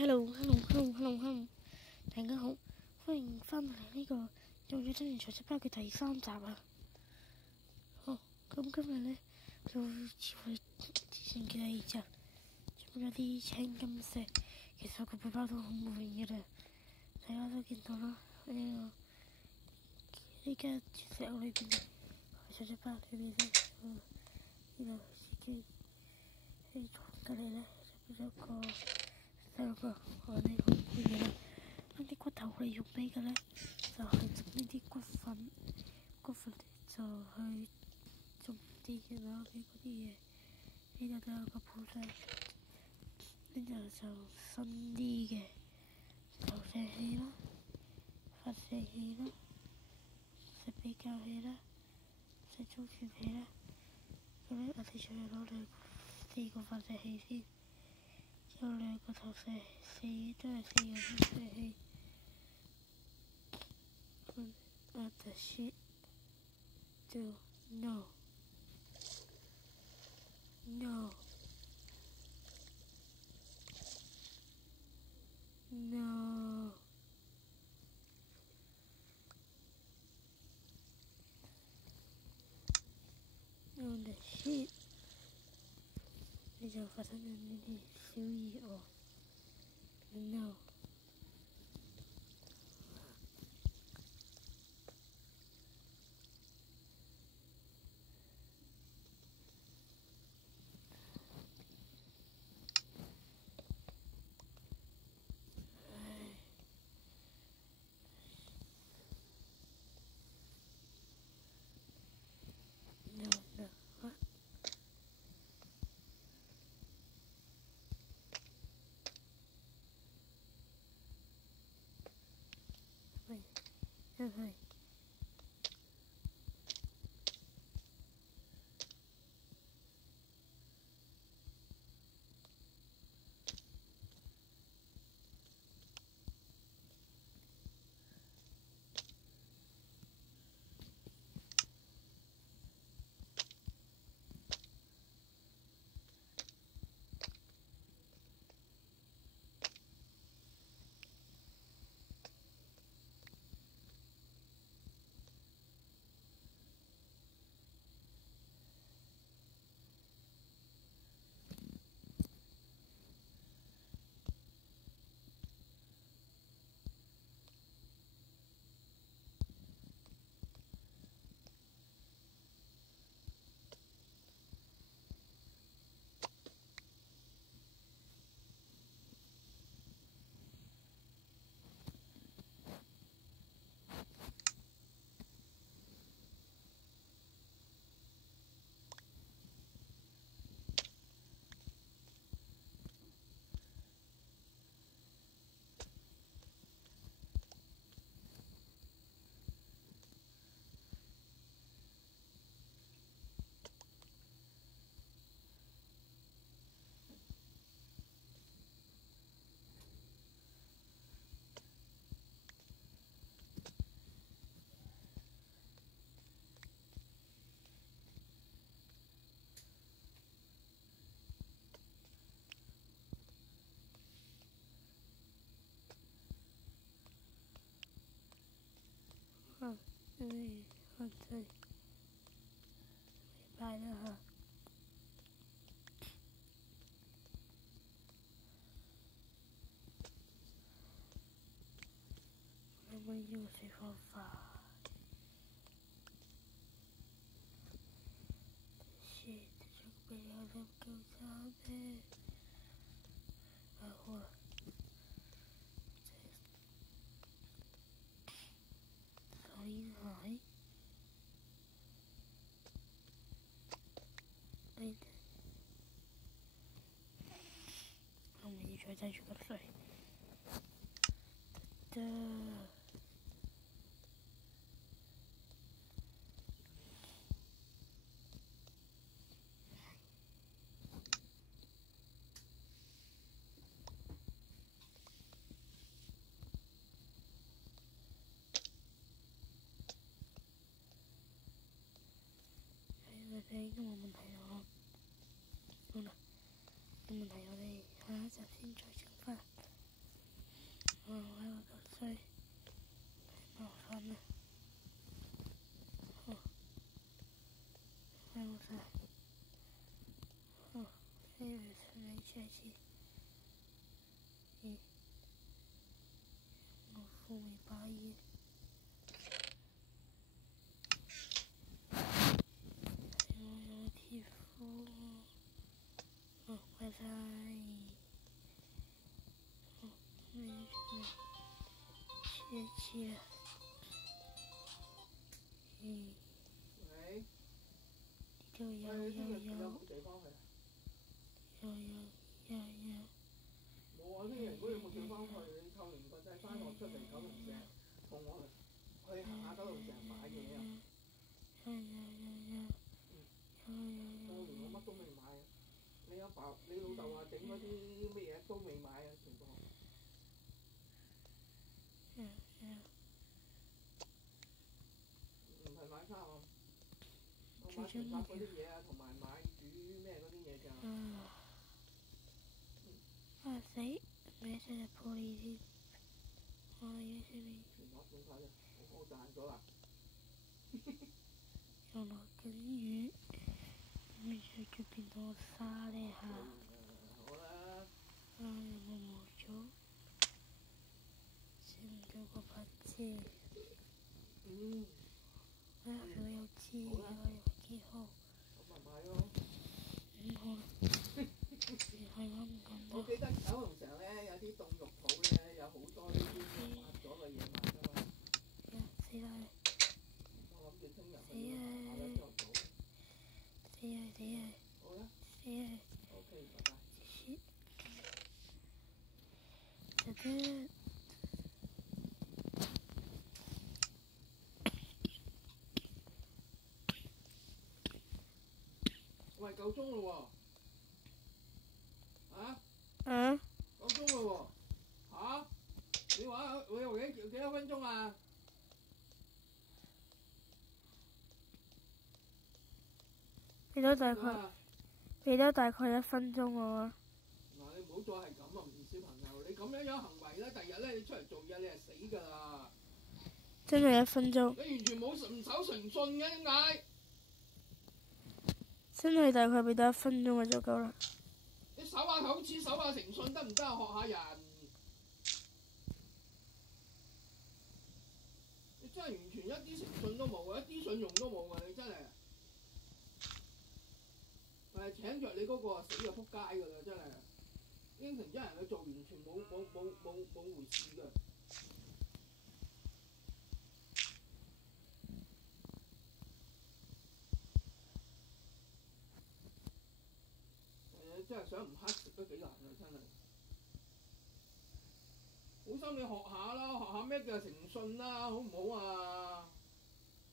Hello，大家好，歡迎翻嚟呢個做咗真人才細胞嘅第3集啊！好，咁今日呢就似乎之前嘅第2集，仲有啲青金色，其實我個背包都好悶嘅啦，大家都見到啦，呢間石屋裏邊嘅細細胞裏邊呢，呢度自己喺床隔離呢，就變咗一個細路哥，我呢個背嘢啦。咁啲骨頭嚟用咩嘅呢？就係整呢啲骨粉就去種啲嘅啦，嗰啲嘢。呢度都有個鋪仔，呢度就新啲嘅投射器啦、發射器啦、食比較器啦、食中傳器啦。咁呢，我哋仲要攞4個發射器先，有2個投射器，都係4個投射器。What the shit do? No. ，What the shit？ 你就發生咗呢啲小意外。No。はい。我真明白了哈。我們用這方法，是準備了兩嚿膠的，然後所以海。我們一會再去個水。呢個冇問題咯。好啦，冇問題，我哋下一集先再整翻。試一次。咦？我褲未擺嘅。我有條褲。哦，拜拜。哦，試一次啦。咦？喂？呢度有。有冇地方去？有。冇啊！聽日如果你冇地方去，你湊完個仔翻學出嚟九龍城，同我去行下九龍城買嘢啊！湊完我乜都未買啊！你阿爸、你老豆話整嗰啲乜嘢都未買啊！全部。唔係買衫啊！我買全盒嗰啲嘢啊，同埋買煮咩嗰啲嘢咋。死！你成日破你添。我要出面。全盒送晒啦！我賺咗啦！又落緊雨，咩水就變到沙呢下。好啦。有冇磨咗？食唔到個白車。佢有知，我又幾好。咁咪買咯。唔好。係我唔敢。我記得九龍城咧有啲凍肉鋪咧，有好多呢啲發咗嘅嘢賣㗎嘛。死啦！我諗住聽日去下得收到。死啊！好啦。OK， 拜拜。喂，夠鐘咯喎！夠鐘咯喎！你話我有幾多分鐘啊？俾多大概1分鐘我啊！嗱，你唔好再係咁啊！唔小朋友，你咁樣行為咧，第日咧你出嚟做嘢，你係死㗎啦！真係1分鐘。你完全唔守誠信嘅，點解？真係大概俾多1分鐘就夠啦。你守下口齒，守下誠信得唔得啊？學下人。你真係完全一啲誠信都冇啊，一啲信用都冇啊！你真係。請着你嗰個死就撲街㗎啦！真係應承咗人去做，完全冇回事㗎。真係想唔乞食都幾難啊！真係。好心你學下啦，學下咩叫誠信啦，好唔好啊？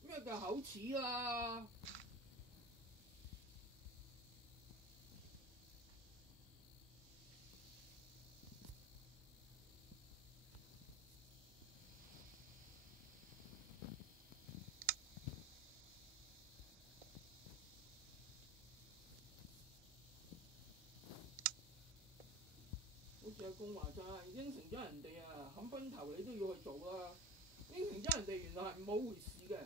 咩叫口齒啦？好似阿公話齋，應承咗人哋啊，冚崩頭你都要去做啦。應承咗人哋原來係冇回事嘅。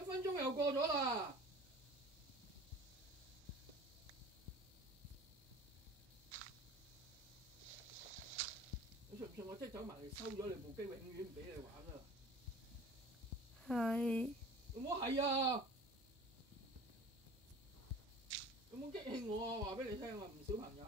1分鐘又過咗啦。你信唔信我即係走埋嚟收咗你部機，永遠唔俾你玩啊！係。有冇係啊？有冇激氣我啊？話俾你聽啊，唔少朋友。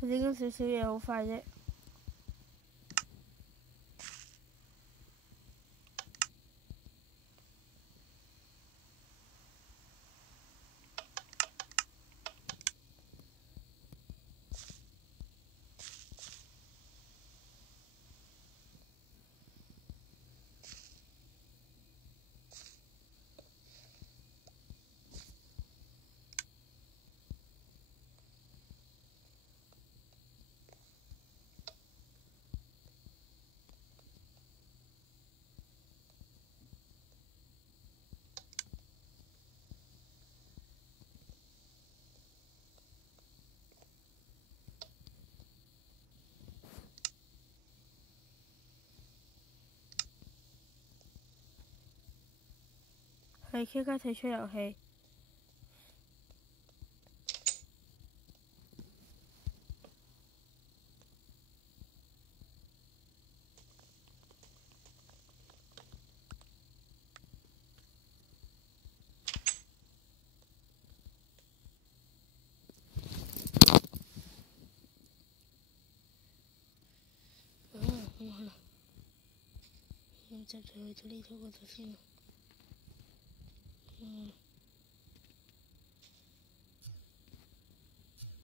佢整咗少少嘢好快啫。係 Q 加退出遊戲。咁好啦，咁就去到呢度嗰度先啦。